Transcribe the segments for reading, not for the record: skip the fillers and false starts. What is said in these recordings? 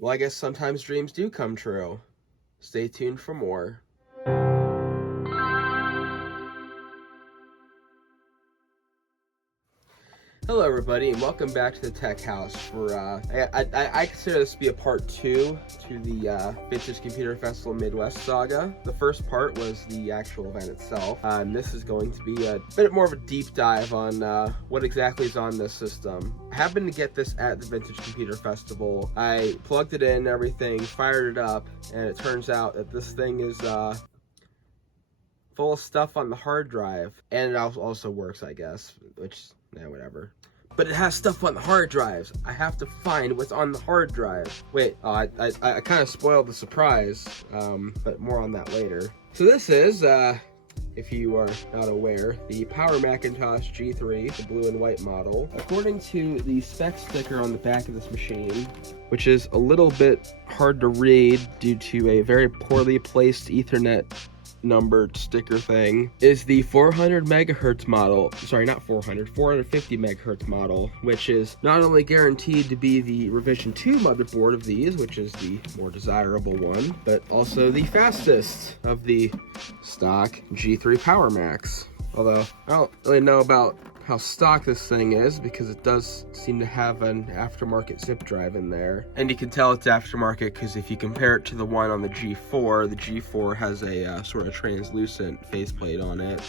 Well, I guess sometimes dreams do come true. Stay tuned for more. Hello, everybody, and welcome back to the Tech House. I consider this to be a part 2 to the Vintage Computer Festival Midwest saga. The first part was the actual event itself, and this is going to be a bit more of a deep dive on what exactly is on this system. I happened to get this at the Vintage Computer Festival. I plugged it in, everything, fired it up, and it turns out that this thing is full of stuff on the hard drive, and it also works, I guess, which, whatever. But it has stuff on the hard drives. I have to find what's on the hard drive. Wait, I kind of spoiled the surprise, but more on that later. So this is, if you are not aware, the Power Macintosh G3, the blue and white model. According to the spec sticker on the back of this machine, which is a little bit hard to read due to a very poorly placed Ethernet numbered sticker thing, is the 400 megahertz model. Sorry, not 450 megahertz model, which is not only guaranteed to be the revision 2 motherboard of these, which is the more desirable one, but also the fastest of the stock G3 Power Macs. Although I don't really know about how stock this thing is, because it does seem to have an aftermarket zip drive in there. And you can tell it's aftermarket because if you compare it to the one on the G4 has a sort of translucent faceplate on it,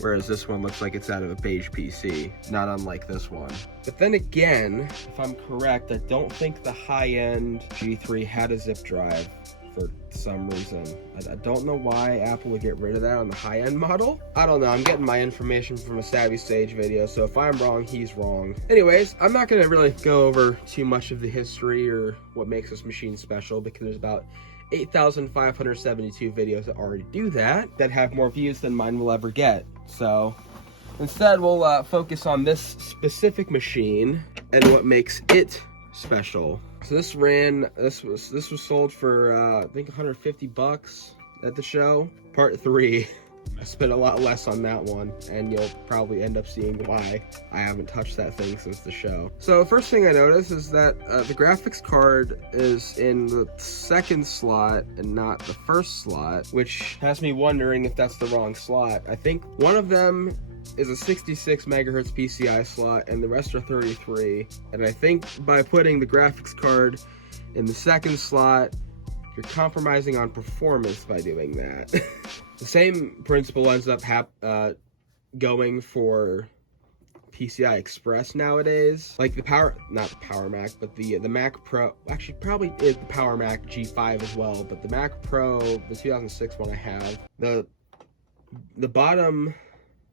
whereas this one looks like it's out of a beige PC, not unlike this one. But then again, if I'm correct, I don't think the high-end G3 had a zip drive for some reason. I don't know why Apple would get rid of that on the high-end model. I don't know, I'm getting my information from a Savvy Sage video, so if I'm wrong, he's wrong. Anyways, I'm not gonna really go over too much of the history or what makes this machine special, because there's about 8,572 videos that already do that have more views than mine will ever get. So instead, we'll focus on this specific machine and what makes it special. So this was sold for I think 150 bucks at the show. Part 3. I spent a lot less on that one, and you'll probably end up seeing why I haven't touched that thing since the show. So first thing I noticed is that the graphics card is in the second slot and not the first slot, which has me wondering if that's the wrong slot. I think one of them is a 66 megahertz PCI slot and the rest are 33, and I think by putting the graphics card in the second slot, you're compromising on performance by doing that. The same principle ends up going for PCI Express nowadays. Like not the Power Mac, but the Mac Pro, actually probably is the Power Mac G5 as well, but the Mac Pro, the 2006 one I have, the bottom,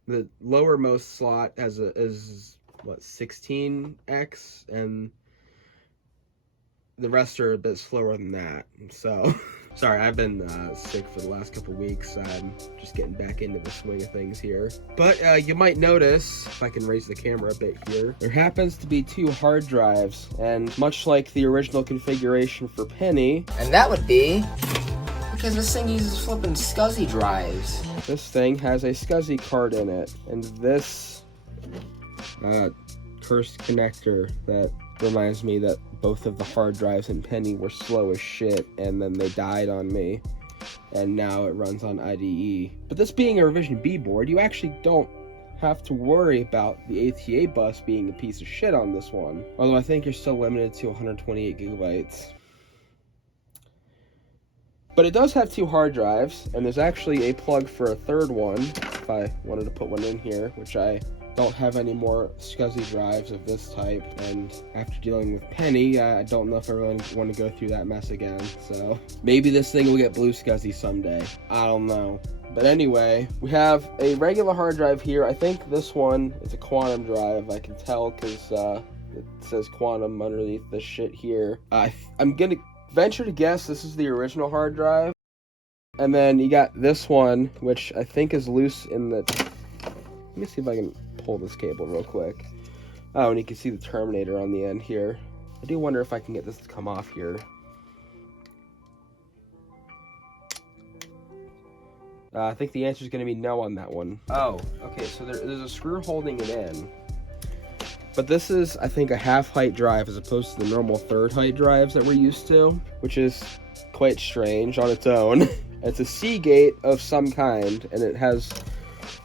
the lowermost slot is what, 16x, and the rest are a bit slower than that. So sorry, I've been sick for the last couple weeks. I'm just getting back into the swing of things here. But you might notice, if I can raise the camera a bit here, there happens to be 2 hard drives, and much like the original configuration for Penny, and that would be because this thing uses flipping SCSI drives. This thing has a SCSI card in it, and this cursed connector that reminds me that both of the hard drives in Penny were slow as shit, and then they died on me, and now it runs on IDE. But this being a revision B board, you actually don't have to worry about the ATA bus being a piece of shit on this one, although I think you're still limited to 128 gigabytes. But it does have 2 hard drives, and there's actually a plug for a third one, if I wanted to put one in here, which I don't have any more SCSI drives of this type, and after dealing with Penny, I don't know if I really want to go through that mess again, so maybe this thing will get blue SCSI someday. I don't know. But anyway, we have a regular hard drive here. I think this one is a quantum drive. I can tell because it says quantum underneath this shit here. I'm gonna venture to guess this is the original hard drive. And then you got this one, which I think is loose in the... Let me see if I can pull this cable real quick. Oh, and you can see the terminator on the end here. I do wonder if I can get this to come off here. I think the answer is going to be no on that one. Oh, okay, so there's a screw holding it in. But this is, I think, a half-height drive as opposed to the normal third-height drives that we're used to, which is quite strange on its own. It's a Seagate of some kind, and it has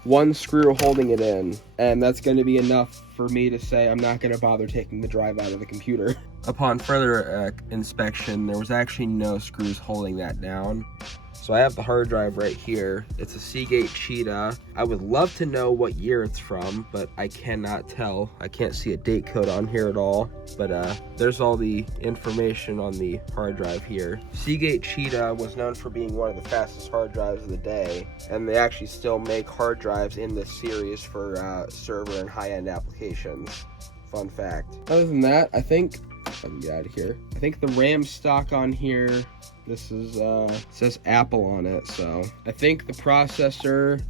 one screw holding it in, and that's going to be enough for me to say I'm not going to bother taking the drive out of the computer. Upon further inspection, there was actually no screws holding that down. So I have the hard drive right here. It's a Seagate Cheetah. I would love to know what year it's from, but I cannot tell. I can't see a date code on here at all, but there's all the information on the hard drive here. Seagate Cheetah was known for being one of the fastest hard drives of the day, and they actually still make hard drives in this series for server and high-end applications. Fun fact. Other than that, I think, if I can get out of here, I think the RAM stock on here, this is, says Apple on it, so I think the processor,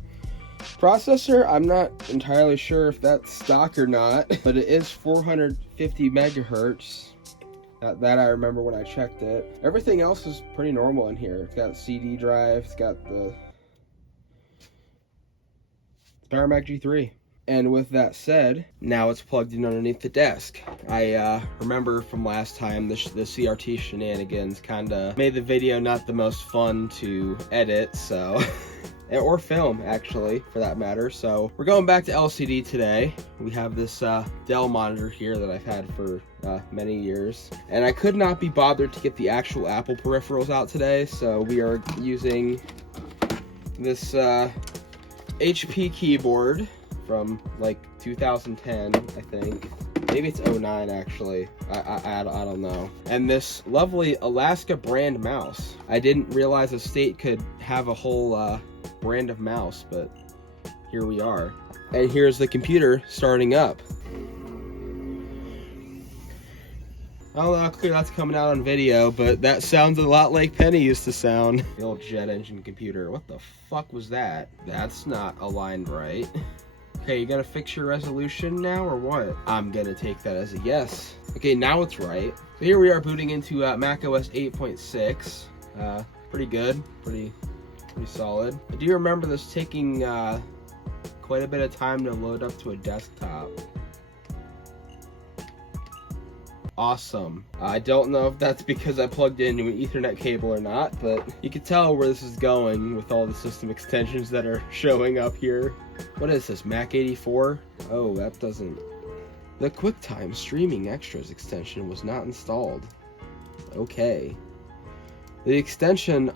I'm not entirely sure if that's stock or not, but it is 450 megahertz. That I remember when I checked it. Everything else is pretty normal in here. It's got a CD drive, it's got the Power Mac G3. And with that said, now it's plugged in underneath the desk. I remember from last time the CRT shenanigans kind of made the video not the most fun to edit, so or film actually for that matter. So we're going back to LCD today. We have this Dell monitor here that I've had for many years, and I could not be bothered to get the actual Apple peripherals out today, so we are using this HP keyboard from like 2010, I think. Maybe it's 09 actually. I don't know. And this lovely Alaska brand mouse. I didn't realize a state could have a whole brand of mouse, but here we are. And here's the computer starting up. I don't know how clear that's coming out on video, but that sounds a lot like Penny used to sound. The old jet engine computer. What the fuck was that? That's not aligned right. Okay, you gotta fix your resolution now, or what? I'm gonna take that as a yes. Okay, now it's right. So here we are booting into macOS 8.6. Pretty good, pretty solid. I do remember this taking quite a bit of time to load up to a desktop. Awesome. I don't know if that's because I plugged into an Ethernet cable or not, but you can tell where this is going with all the system extensions that are showing up here. What is this, Mac 84? Oh, that doesn't... The QuickTime Streaming Extras extension was not installed. Okay. The extension...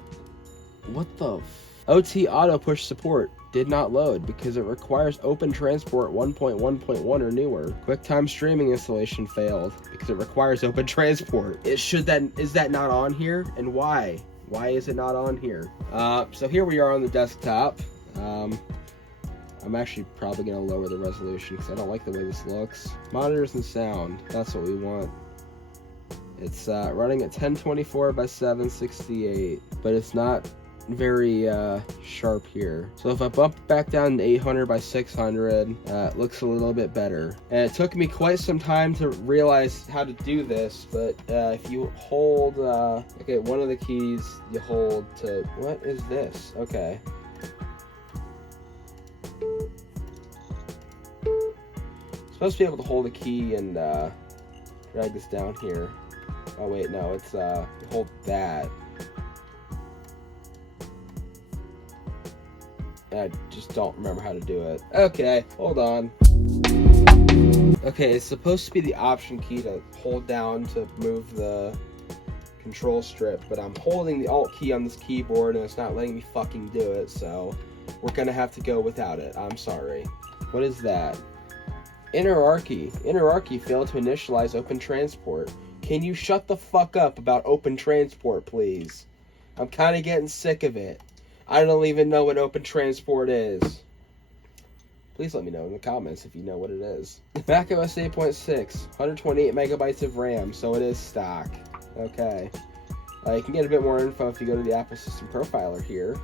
What the... OT Auto Push Support did not load because it requires Open Transport 1.1.1 or newer. QuickTime Streaming installation failed because it requires Open Transport. Is that not on here? And why? Why is it not on here? So here we are on the desktop. I'm actually probably going to lower the resolution because I don't like the way this looks. Monitors and sound, that's what we want. It's running at 1024 by 768, but it's not very sharp here. So if I bump it back down to 800 by 600, it looks a little bit better. And it took me quite some time to realize how to do this, but if you hold, okay, one of the keys you hold to, what is this? Okay. Supposed to be able to hold a key and drag this down here. Oh wait, no, it's you hold that. I just don't remember how to do it. Okay, hold on. Okay, it's supposed to be the option key to hold down to move the control strip, but I'm holding the alt key on this keyboard and it's not letting me fucking do it, so we're gonna have to go without it. I'm sorry. What is that? Interarchy failed to initialize Open Transport. Can you shut the fuck up about Open Transport, please? I'm kind of getting sick of it. I don't even know what Open Transport is. Please let me know in the comments if you know what it is. macOS 8.6, 128 megabytes of RAM, so it is stock. Okay. You can get a bit more info if you go to the Apple System Profiler here.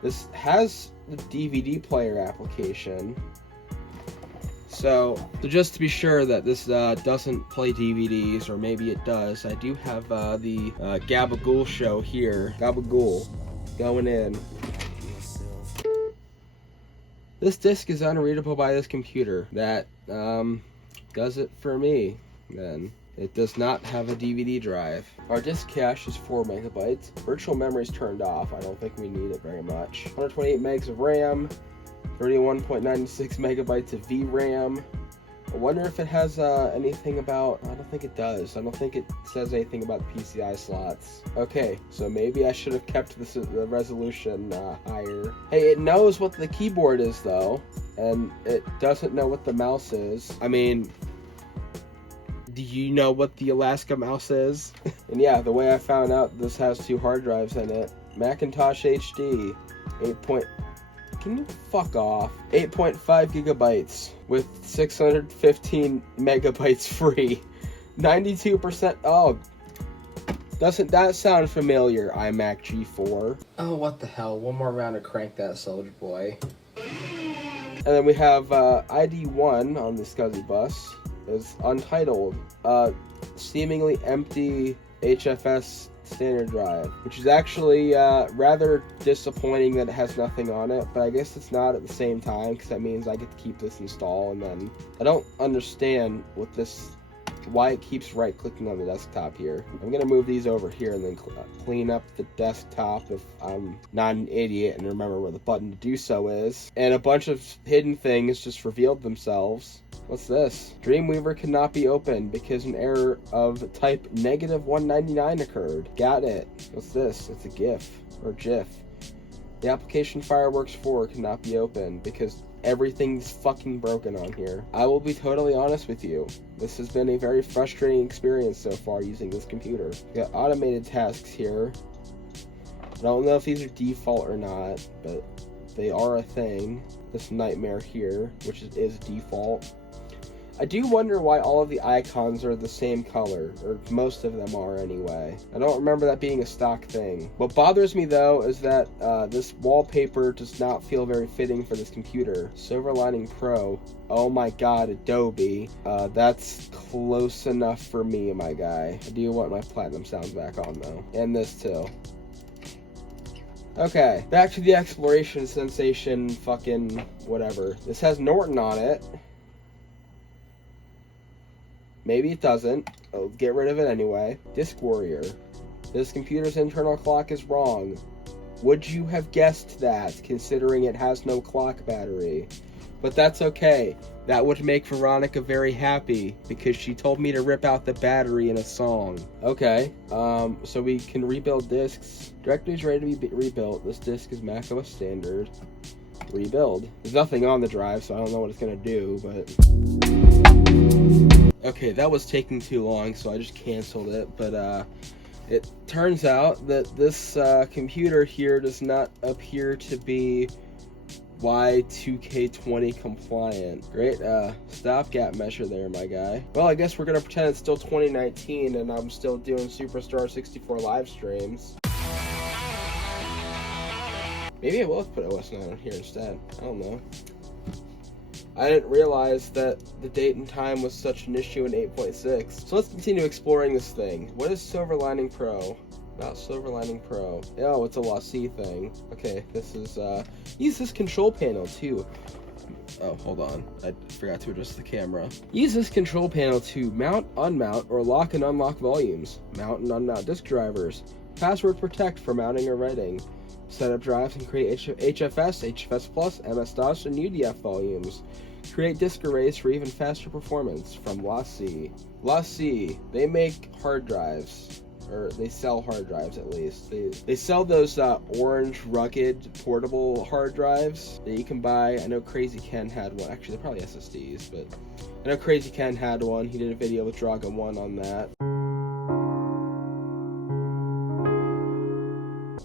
This has the DVD player application. So just to be sure that this doesn't play DVDs, or maybe it does, I do have the Gabagool show here. Gabagool. Going in. This disc is unreadable by this computer. That does it for me, then. It does not have a DVD drive. Our disk cache is 4 megabytes. Virtual memory is turned off. I don't think we need it very much. 128 megs of RAM, 31.96 megabytes of VRAM. I wonder if it has anything about, I don't think it does. I don't think it says anything about PCI slots. Okay, so maybe I should have kept the resolution higher. Hey, it knows what the keyboard is though, and it doesn't know what the mouse is. I mean, do you know what the Alaska mouse is? And yeah, the way I found out this has 2 hard drives in it. Macintosh HD, can you fuck off? 8.5 gigabytes with 615 megabytes free. 92%. Oh, doesn't that sound familiar? iMac G4. Oh, what the hell? One more round to crank that soldier boy. And then we have ID1 on the SCSI bus. Is untitled, seemingly empty HFS standard drive, which is actually rather disappointing that it has nothing on it, but I guess it's not at the same time, because that means I get to keep this installed, and then I don't understand what this, why it keeps right clicking on the desktop here. I'm gonna move these over here and then clean up the desktop if I'm not an idiot and remember where the button to do so is. And a bunch of hidden things just revealed themselves. What's this? Dreamweaver cannot be opened because an error of type -199 occurred. Got it. What's this? It's a GIF or GIF. The application Fireworks 4 cannot be opened because everything's fucking broken on here. I will be totally honest with you. This has been a very frustrating experience so far using this computer. We got automated tasks here. I don't know if these are default or not, but they are a thing. This nightmare here, which is default. I do wonder why all of the icons are the same color, or most of them are anyway. I don't remember that being a stock thing. What bothers me though is that this wallpaper does not feel very fitting for this computer. Silver Lining Pro, oh my god, Adobe. That's close enough for me, my guy. I do want my platinum sounds back on though, and this too. Okay, back to the exploration sensation fucking whatever. This has Norton on it. Maybe it doesn't. I'll get rid of it anyway. Disk Warrior. This computer's internal clock is wrong. Would you have guessed that, considering it has no clock battery? But that's okay. That would make Veronica very happy, because she told me to rip out the battery in a song. Okay, so we can rebuild disks. Directory's ready to be rebuilt. This disk is macOS standard. Rebuild. There's nothing on the drive, so I don't know what it's gonna do, but... Okay, that was taking too long, so I just canceled it, but it turns out that this computer here does not appear to be Y2K20 compliant. Great stopgap measure there, my guy. Well, I guess we're gonna pretend it's still 2019 and I'm still doing Superstar 64 live streams. Maybe I will put OS 9 on here instead. I don't know. I didn't realize that the date and time was such an issue in 8.6. So let's continue exploring this thing. What is Silver Lining Pro? Not Silver Lining Pro. Oh, it's a LaCie thing. Okay, this is, use this control panel too. Oh, hold on. I forgot to adjust the camera. Use this control panel to mount, unmount, or lock and unlock volumes. Mount and unmount disk drivers. Password protect for mounting or writing. Set up drives and create HFS, HFS Plus, MS-DOS, and UDF volumes. Create disk arrays for even faster performance from LaCie. LaCie, they make hard drives, or they sell hard drives at least. They sell those orange, rugged, portable hard drives that you can buy. I know Crazy Ken had one. Actually, they're probably SSDs, but I know Crazy Ken had one. He did a video with Dragon1 on that.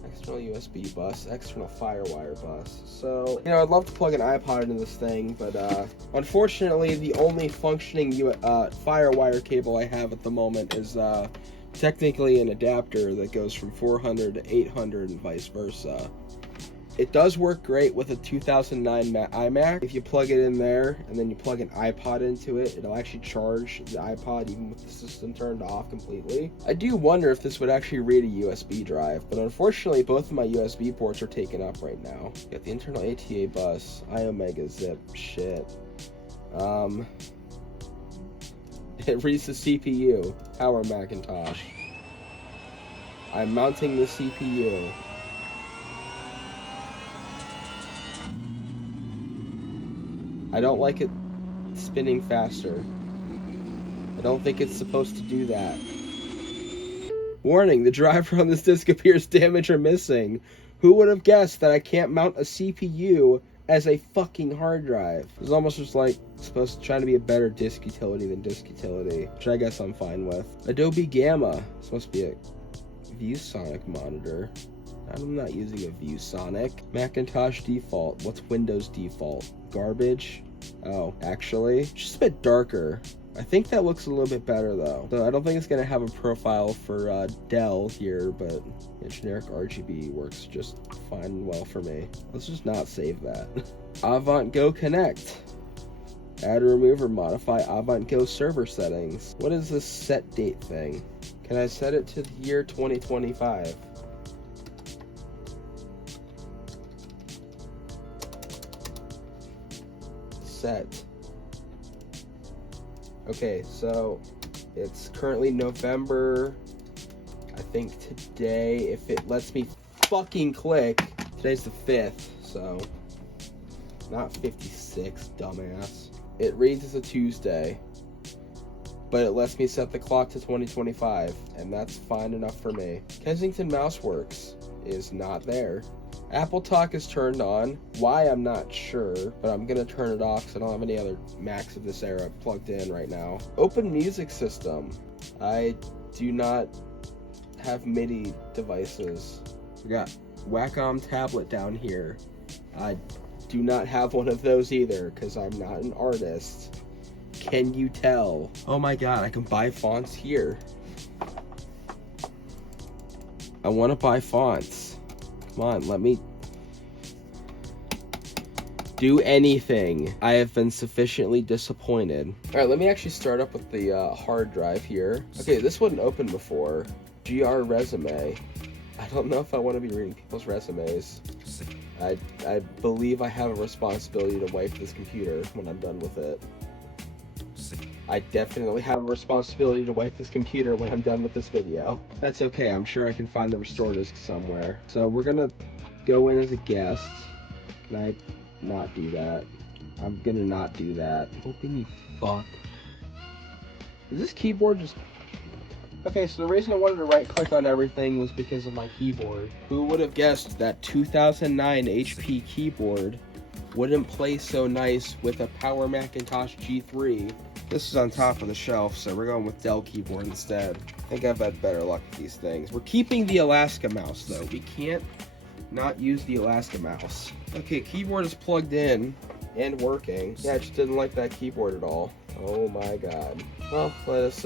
External USB bus, external FireWire bus. So, you know, I'd love to plug an iPod into this thing, but unfortunately, the only functioning FireWire cable I have at the moment is technically an adapter that goes from 400 to 800 and vice versa. It does work great with a 2009 iMac. If you plug it in there and then you plug an iPod into it, it'll actually charge the iPod even with the system turned off completely. I do wonder if this would actually read a USB drive, but unfortunately both of my USB ports are taken up right now. Got the internal ATA bus, iOmega zip, shit. It reads the CPU. Power Macintosh. I'm mounting the CPU. I don't like it spinning faster. I don't think it's supposed to do that. Warning, the driver on this disk appears damaged or missing. Who would have guessed that I can't mount a CPU as a fucking hard drive? It's almost just like supposed to try to be a better disk utility than disk utility, which I guess I'm fine with. Adobe Gamma. It's supposed to be a ViewSonic monitor. I'm not using a ViewSonic. Macintosh default. What's Windows default? Garbage? Oh, actually, it's just a bit darker. I think that looks a little bit better though. So I don't think it's gonna have a profile for Dell here, but generic RGB works just fine and well for me. Let's just not save that. Avant Go Connect. Add, remove, or modify Avant Go server settings. What is this set date thing? Can I set it to the year 2025? Set. Okay, so it's currently November. I think today, if it lets me fucking click, today's the 5th, so not 56, dumbass. It reads as a Tuesday, but it lets me set the clock to 2025, and that's fine enough for me. Kensington MouseWorks is not there. Apple Talk is turned on. Why, I'm not sure, but I'm gonna turn it off because I don't have any other Macs of this era plugged in right now. Open Music System. I do not have MIDI devices. We got Wacom tablet down here. I do not have one of those either because I'm not an artist. Can you tell? Oh my god, I can buy fonts here. I want to buy fonts. Come on, let me do anything. I have been sufficiently disappointed. Alright, let me actually start up with the hard drive here. Okay, this wouldn't open before. GR resume. I don't know if I want to be reading people's resumes. I believe I have a responsibility to wipe this computer when I'm done with it. I definitely have a responsibility to wipe this computer when I'm done with this video. That's okay, I'm sure I can find the restore disk somewhere. So we're gonna go in as a guest. Can I not do that? I'm gonna not do that. Open me fuck. Is this keyboard just... Okay, so the reason I wanted to right click on everything was because of my keyboard. Who would have guessed that 2009 HP keyboard wouldn't play so nice with a Power Macintosh G3? This is on top of the shelf, so we're going with Dell keyboard instead. I think I've had better luck with these things. We're keeping the Alaska mouse though. We can't not use the Alaska mouse. Okay, keyboard is plugged in and working. Yeah, I just didn't like that keyboard at all. Oh my god. Well, let us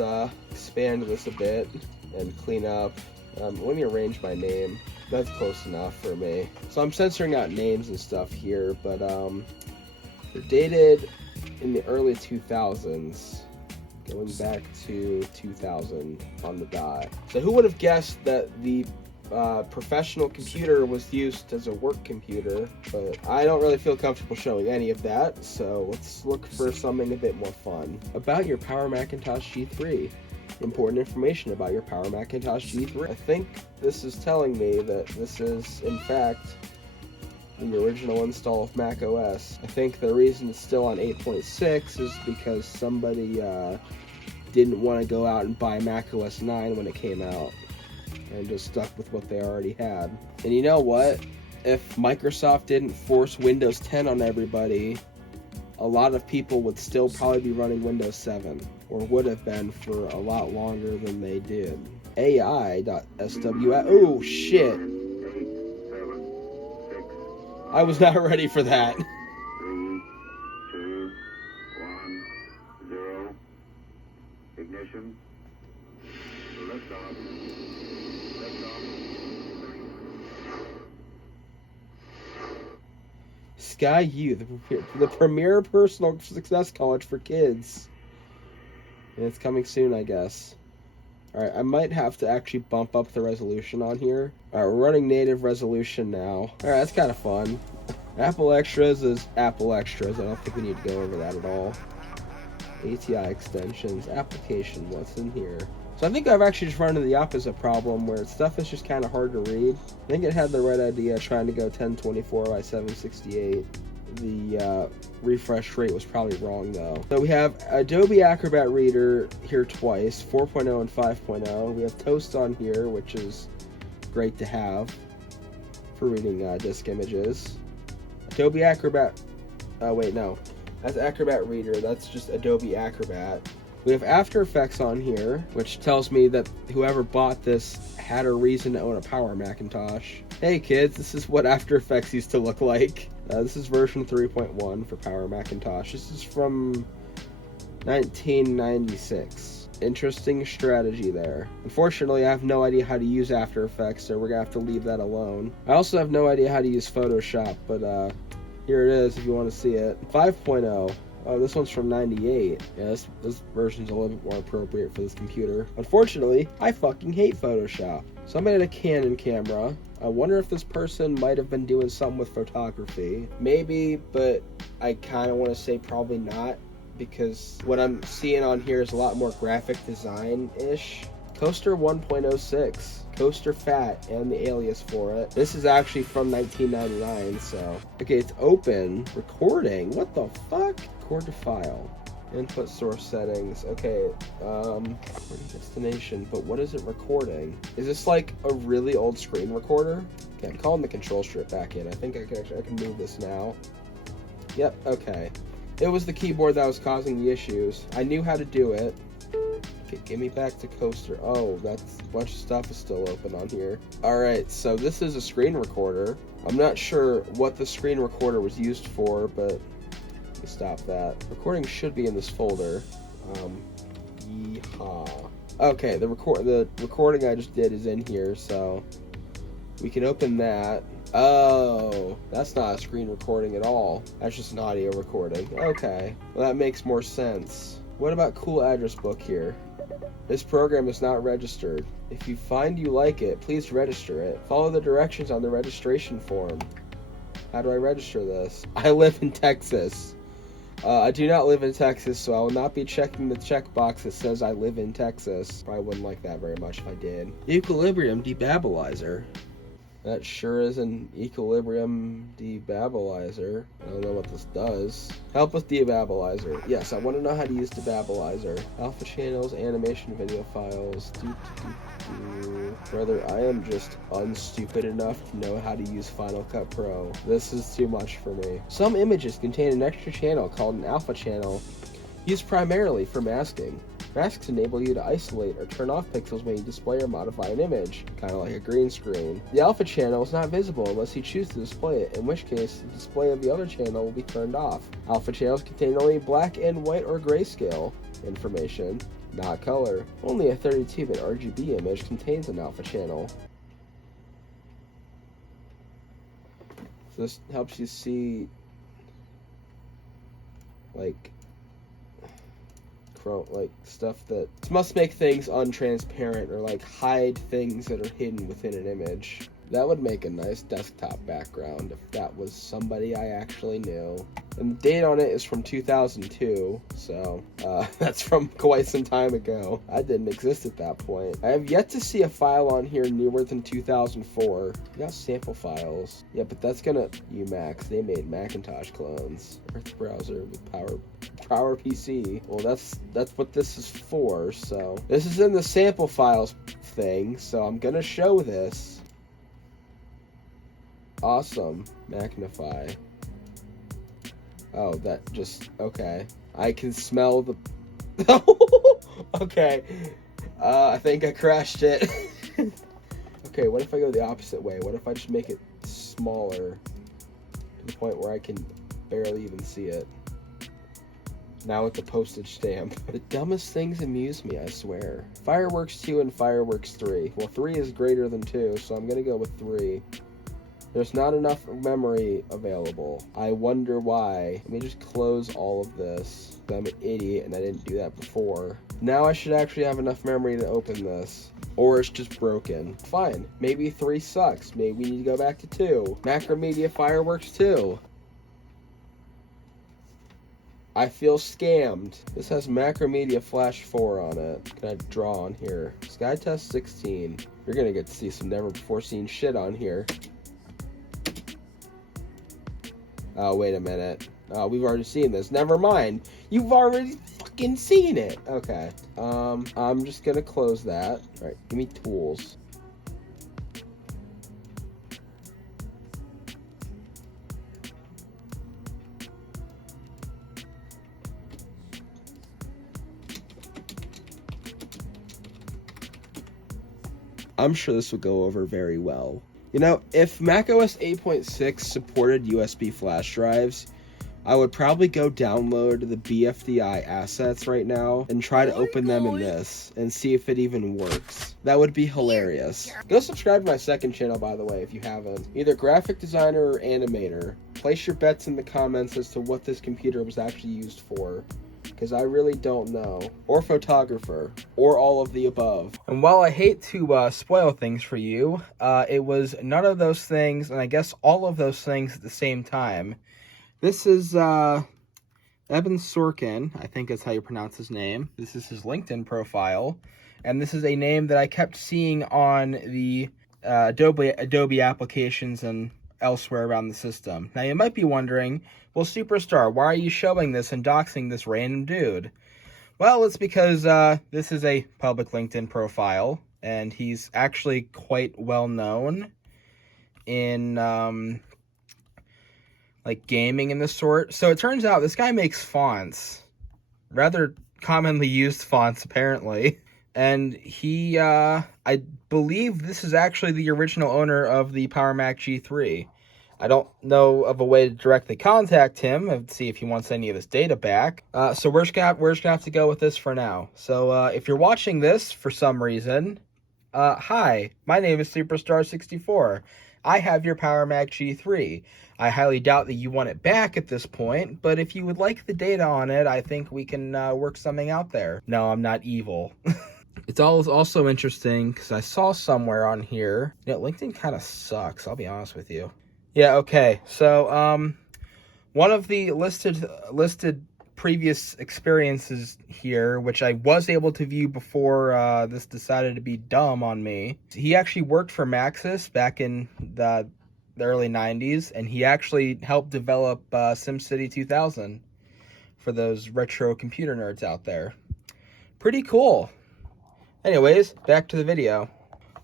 expand this a bit and clean up. Let me arrange my name. That's close enough for me. So I'm censoring out names and stuff here, but they're dated in the early 2000s, going back to 2000 on the dot. So who would have guessed that the professional computer was used as a work computer? But I don't really feel comfortable showing any of that, so let's look for something a bit more fun. About your Power Macintosh G3. Important information about your Power Macintosh G3. I think this is telling me that this is, in fact, the original install of Mac OS. I think the reason it's still on 8.6 is because somebody didn't want to go out and buy Mac OS 9 when it came out and just stuck with what they already had. And you know what? If Microsoft didn't force Windows 10 on everybody, a lot of people would still probably be running Windows 7, or would have been for a lot longer than they did. AI.SWF. Oh shit! I was not ready for that. 3, 2, 1, 0. Ignition. Liftoff. Sky U, the premier personal success college for kids. And it's coming soon, I guess. Alright, I might have to actually bump up the resolution on here. Alright, we're running native resolution now. Alright, that's kind of fun. Apple Extras is Apple Extras. I don't think we need to go over that at all. ATI extensions, application, what's in here? So I think I've actually just run into the opposite problem where stuff is just kind of hard to read. I think it had the right idea trying to go 1024 by 768. The refresh rate was probably wrong though. So we have Adobe Acrobat Reader here twice, 4.0 and 5.0. We have Toast on here, which is great to have for reading disk images. Adobe Acrobat, oh wait, no. That's Acrobat Reader, that's just Adobe Acrobat. We have After Effects on here, which tells me that whoever bought this had a reason to own a Power Macintosh. Hey kids, this is what After Effects used to look like. This is version 3.1 for Power Macintosh. This is from 1996. Interesting strategy there. Unfortunately, I have no idea how to use After Effects, so we're gonna have to leave that alone. I also have no idea how to use Photoshop, but here it is if you want to see it. 5.0. Oh, this one's from 98. Yeah, this version's a little bit more appropriate for this computer. Unfortunately, I fucking hate Photoshop. Somebody had a Canon camera. I wonder if this person might have been doing something with photography. Maybe, but I kind of want to say probably not, because what I'm seeing on here is a lot more graphic design-ish. Coaster 1.06. Coaster Fat and the alias for it. This is actually from 1999, so. Okay, it's open. Recording. What the fuck? Record to file. Input source settings. Okay, destination, but what is it recording? Is this like a really old screen recorder? Okay, I'm calling the control strip back in. I think I can move this now. Yep, okay. It was the keyboard that was causing the issues. I knew how to do it. Okay, give me back to Coaster. Oh, that's a bunch of stuff is still open on here. Alright, so this is a screen recorder. I'm not sure what the screen recorder was used for, but let me stop that. Recording should be in this folder. Yeehaw. Okay, the recording I just did is in here, so we can open that. Oh, that's not a screen recording at all. That's just an audio recording. Okay, well, that makes more sense. What about Cool Address Book here? This program is not registered. If you find you like it, please register it. Follow the directions on the registration form. How do I register this? I live in Texas. I do not live in Texas, so I will not be checking the checkbox that says I live in Texas. Probably wouldn't like that very much if I did. Equilibrium debabbilizer. That sure is an equilibrium debabbilizer. I don't know what this does. Help with debabbilizer. Yes, I want to know how to use debabbilizer. Alpha channels, animation video files. Brother, I am just unstupid enough to know how to use Final Cut Pro. This is too much for me. Some images contain an extra channel called an alpha channel, used primarily for masking. Masks enable you to isolate or turn off pixels when you display or modify an image, kind of like a green screen. The alpha channel is not visible unless you choose to display it, in which case the display of the other channel will be turned off. Alpha channels contain only black and white or grayscale information, not color. Only a 32-bit RGB image contains an alpha channel. So this helps you see, like stuff that must make things untransparent or like hide things that are hidden within an image. That would make a nice desktop background if that was somebody I actually knew. And the date on it is from 2002, so that's from quite some time ago. I didn't exist at that point. I have yet to see a file on here newer than 2004. We got sample files. Yeah, but that's gonna Umax. They made Macintosh clones. Earth browser with Power PC. Well, that's what this is for. So this is in the sample files thing. So I'm gonna show this. Awesome. Magnify. Oh, that just, okay. I can smell the, okay. I think I crashed it. Okay, what if I go the opposite way? What if I just make it smaller to the point where I can barely even see it? Now with the postage stamp. The dumbest things amuse me, I swear. Fireworks 2 and Fireworks 3. Well, 3 is greater than 2, so I'm gonna go with 3. There's not enough memory available. I wonder why. Let me just close all of this. I'm an idiot and I didn't do that before. Now I should actually have enough memory to open this. Or it's just broken. Fine. Maybe 3 sucks. Maybe we need to go back to 2. Macromedia Fireworks 2. I feel scammed. This has Macromedia Flash 4 on it. Can I draw on here? Sky Test 16. You're gonna get to see some never before seen shit on here. Oh, wait a minute. Oh, we've already seen this. Never mind. You've already fucking seen it. Okay. I'm just gonna close that. All right, give me tools. I'm sure this would go over very well. You know, if macOS 8.6 supported USB flash drives, I would probably go download the BFDI assets right now and try to open them in this and see if it even works. That would be hilarious. Go subscribe to my second channel, by the way, if you haven't. Either graphic designer or animator. Place your bets in the comments as to what this computer was actually used for, because I really don't know. Or photographer, or all of the above. And while I hate to spoil things for you, it was none of those things, and I guess all of those things at the same time. This is Evan Sorkin, I think that's how you pronounce his name. This is his LinkedIn profile, and this is a name that I kept seeing on the Adobe applications and elsewhere around the system. Now you might be wondering, well, Superstar, why are you showing this and doxing this random dude? Well, it's because this is a public LinkedIn profile, and he's actually quite well known in like gaming and this sort. So it turns out this guy makes fonts, rather commonly used fonts apparently. And he, I believe this is actually the original owner of the Power Mac G3. I don't know of a way to directly contact him and see if he wants any of his data back. So we're just gonna have to go with this for now. So if you're watching this for some reason, hi, my name is Superstar64. I have your Power Mac G3. I highly doubt that you want it back at this point, but if you would like the data on it, I think we can work something out there. No, I'm not evil. It's also interesting because I saw somewhere on here, you know, LinkedIn kind of sucks, I'll be honest with you. Yeah, okay, so one of the listed previous experiences here, which I was able to view before this decided to be dumb on me. He actually worked for Maxis back in the early 90s, and he actually helped develop SimCity 2000 for those retro computer nerds out there. Pretty cool. Anyways, back to the video.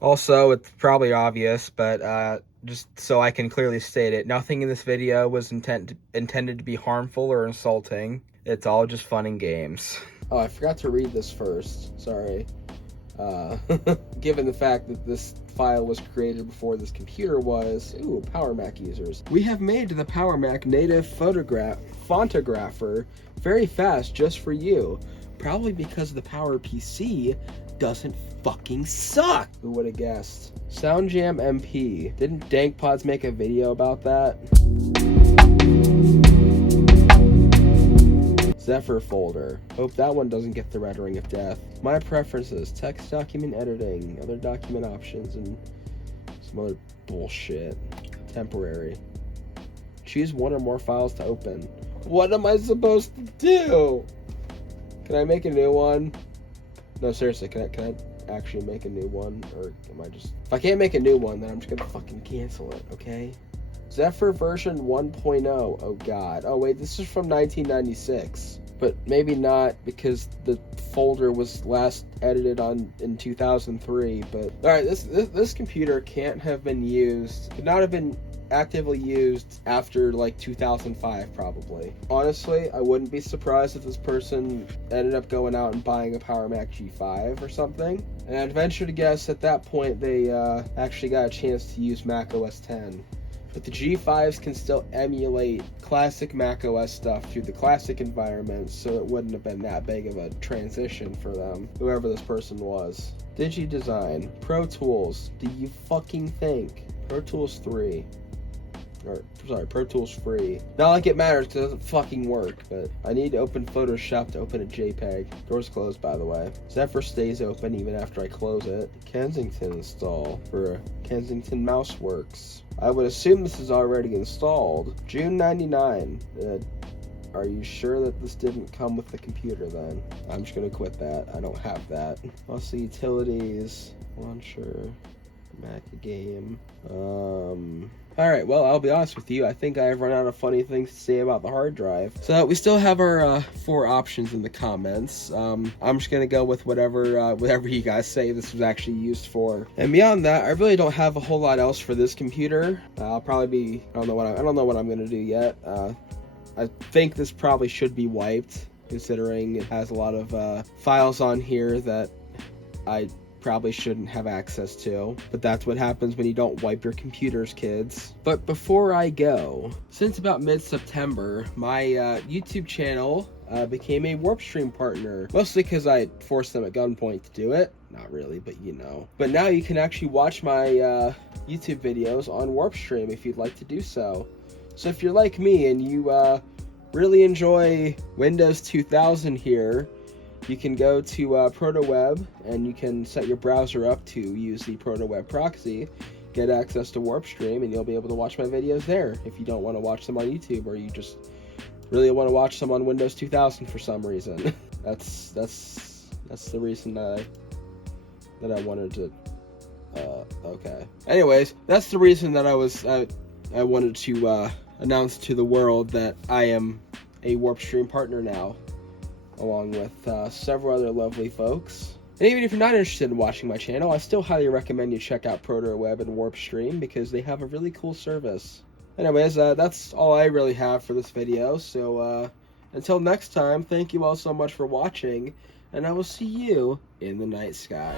Also, it's probably obvious, but just so I can clearly state it, nothing in this video was intended to be harmful or insulting. It's all just fun and games. Oh, I forgot to read this first. Sorry. Given the fact that this file was created before this computer was, ooh, Power Mac users. We have made the Power Mac native fontographer very fast just for you. Probably because the Power PC doesn't fucking suck. Who would have guessed? SoundJam MP. Didn't DankPods make a video about that? Zephyr folder. Hope that one doesn't get the red ring of death. My preferences, text document editing, other document options, and some other bullshit. Temporary. Choose one or more files to open. What am I supposed to do? Can I make a new one? No, seriously, can I actually make a new one? Or am I just... If I can't make a new one, then I'm just gonna fucking cancel it, okay? Zephyr version 1.0. Oh god. Oh wait, this is from 1996. But maybe not, because the folder was last edited in 2003. But alright, this computer can't have been used, could not have been actively used after like 2005 probably. Honestly, I wouldn't be surprised if this person ended up going out and buying a Power Mac G5 or something. And I'd venture to guess at that point they actually got a chance to use Mac OS X. But the G5s can still emulate classic Mac OS stuff through the classic environment, so it wouldn't have been that big of a transition for them, whoever this person was. DigiDesign, Pro Tools, do you fucking think? Pro Tools 3. Or, sorry, Pro Tools free. Not like it matters because it doesn't fucking work, but I need to open Photoshop to open a JPEG. Door's closed, by the way. Zephyr stays open even after I close it. Kensington install for Kensington MouseWorks. I would assume this is already installed. June 99. Are you sure that this didn't come with the computer then? I'm just gonna quit that. I don't have that. Also utilities, launcher, Mac game. Alright, well, I'll be honest with you. I think I've run out of funny things to say about the hard drive. So we still have our 4 options in the comments. I'm just gonna go with whatever you guys say this was actually used for. And beyond that, I really don't have a whole lot else for this computer. I'll probably be, I don't know what I'm gonna do yet. I think this probably should be wiped, considering it has a lot of files on here that I probably shouldn't have access to, but that's what happens when you don't wipe your computers, kids. But before I go, since about mid-September, my YouTube channel became a Warp Stream partner, mostly because I forced them at gunpoint to do it. Not really, but you know. But now you can actually watch my YouTube videos on Warp Stream if you'd like to do so. So if you're like me and you really enjoy Windows 2000 here, you can go to ProtoWeb and you can set your browser up to use the ProtoWeb proxy, get access to WarpStream, and you'll be able to watch my videos there if you don't want to watch them on YouTube, or you just really want to watch them on Windows 2000 for some reason. That's the reason that I wanted to. Okay. Anyways, that's the reason that I wanted to announce to the world that I am a WarpStream partner now, along with several other lovely folks. And even if you're not interested in watching my channel, I still highly recommend you check out ProtoWeb and WarpStream because they have a really cool service. Anyways, that's all I really have for this video, so until next time, thank you all so much for watching, and I will see you in the night sky.